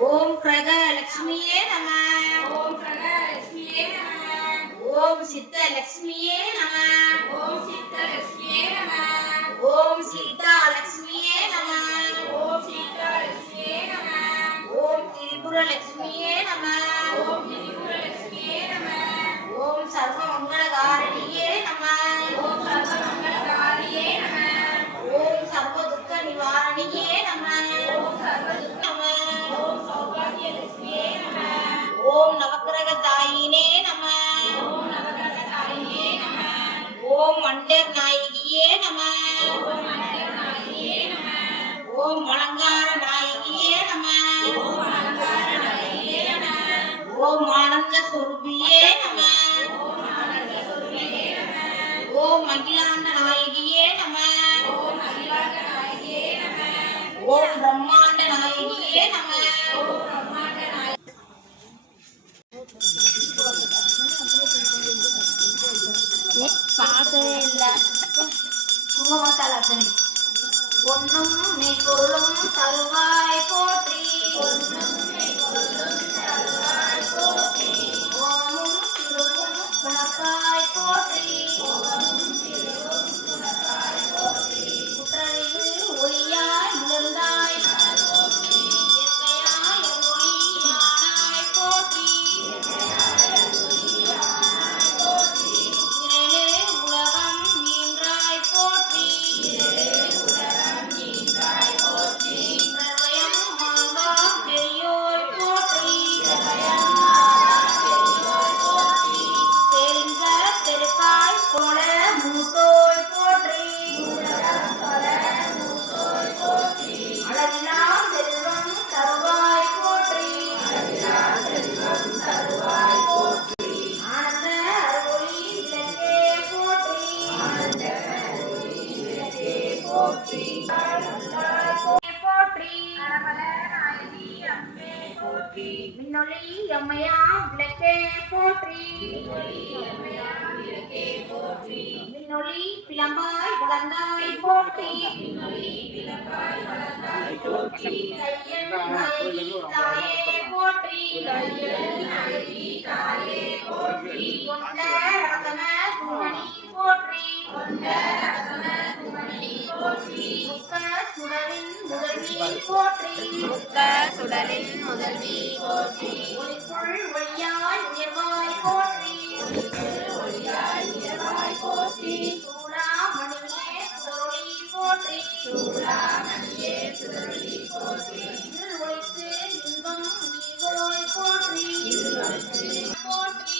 ओम प्रगलक्ष्मीये नमः। ओम प्रगलक्ष्मीये नमः। ओम सिद्धलक्ष्मीये नमः। ओम सिद्धलक्ष्मीये नमः। ओम सीतालक्ष्मीये नमः। ओम सीतालक्ष्मीये नमः। ओम त्रिपुरलक्ष्मीये नमः। ओम त्रिपुरलक्ष्मीये नमः। ओम सर्वमंगलकारिण्ये नमः। ओम सर्वमंगलकारिण्ये नमः। ओम सर्वदुःखनिवारणिये नमः। ओम सर्वदुःख ओम नवग्रहदायिने नमः। ओम नवग्रहदायिने नमः। ओम मंडरनायिके नमः। ओम मंडरनायिके नमः। ओम अलंकारनायिके नमः। ओम अलंकारनायिके नमः। ओम आनंद स्वरूपिये नमः। ओम आनंद स्वरूपिये नमः। ओम अखिलांडनायिके नमः। ओम अखिलांडनायिके नमः। ओम ब्रह्मांडनायिके नमः। ओम பார்க்கவே இல்லை குங்குமத்தால் ஒன்னும் மெய்பொருளும் தருவாய் போற்றி. ஒன்னும் மெய்பொருளும் தருவாய் போற்றி. ஓமும் சிறுவும் குணக்காய் போற்றி. ஓமும் சிறுவும் குணக்காய் போற்றி. குற்றறிவு ஒளியாய் உணர்ந்தாய் போற்றி. இயற்கையாய் ஒளியானாய் போற்றி. மின்னொளி அம்மையா விளக்கே போற்றி. மின்னொளி பிளம்பாய் வளர்ந்தாய் போற்றி. தாயே போற்றி. கொண்ட ரத்தன துமணி போற்றி. சுடரின் முதல்வி போற்றி. சுடரின் முதல்வி போற்றி. ஒளிக்குள் ஒளியாய் உயர்வாய் போற்றி. ஒளியாய் உயர்வாய் போற்றி. சூடாமணியே சுடரொளி போற்றி. சூடாமணியே சுடரொளி போற்றி. ஒளித்து இன்பம் நீவோய் போற்றி. போற்றி.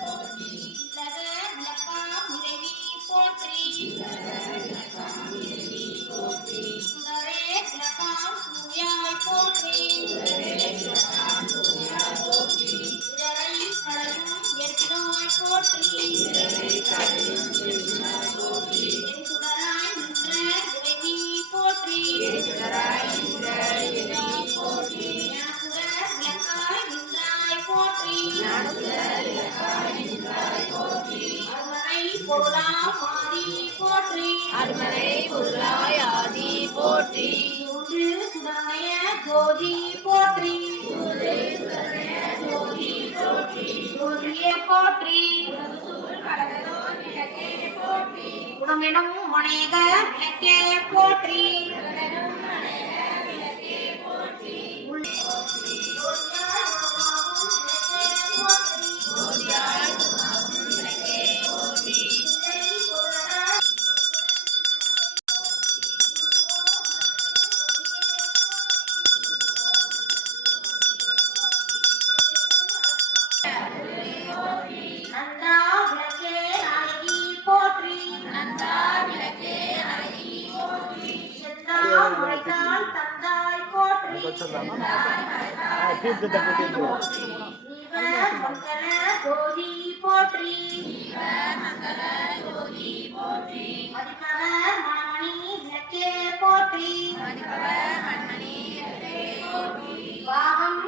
போற்றி. போற்றி குணமெனும் மணேக விளக்கே போற்றி போற்றி போற்றி பாகம்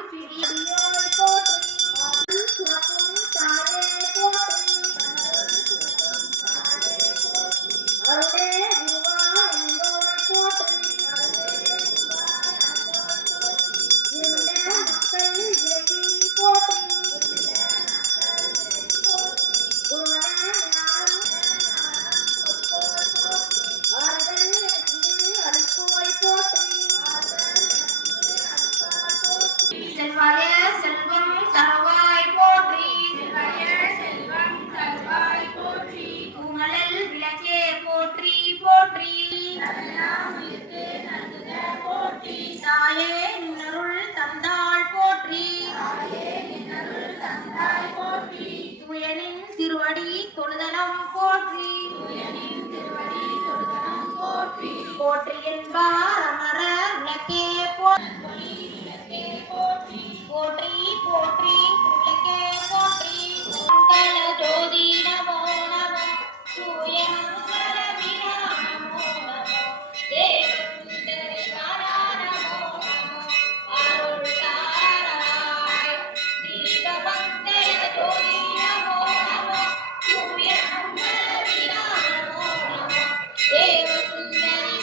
போற்றி என்பார் அமர விளக்கே போற்றி போற்றி போற்றி விளக்கே போற்றி மங்கள ஜோதி நமோ நமோ தூய மங்கள நமோ நமோ தேவசுந்தரி நமோ நமோ அருள் தாராய் தீப மங்கள ஜோதி நமோ நமோ தூய மங்கள நமோ நமோ தேவசுந்தரி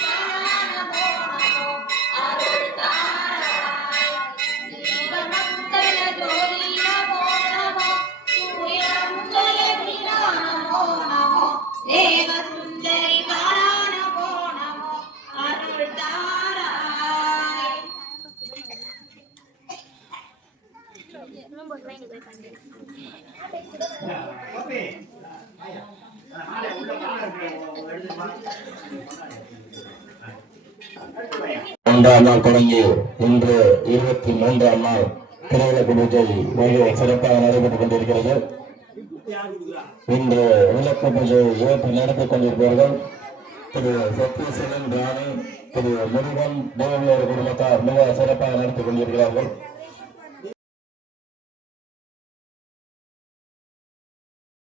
ஒன்றாம் நாள் தொடங்கி இன்று 23ஆம் நாள் திருவிளக்கு பூஜை மிக சிறப்பாக நடைபெற்றுக் கொண்டிருக்கிறது. இன்று விளக்கு பூஜை ஏற்று நடத்திக் கொண்டிருப்பவர்கள் திரு சத்யசேனன் ராணி, திரு முருகன் தேவையோர் குடும்பத்தார் மிக சிறப்பாக நடத்திக் கொண்டிருக்கிறார்கள்.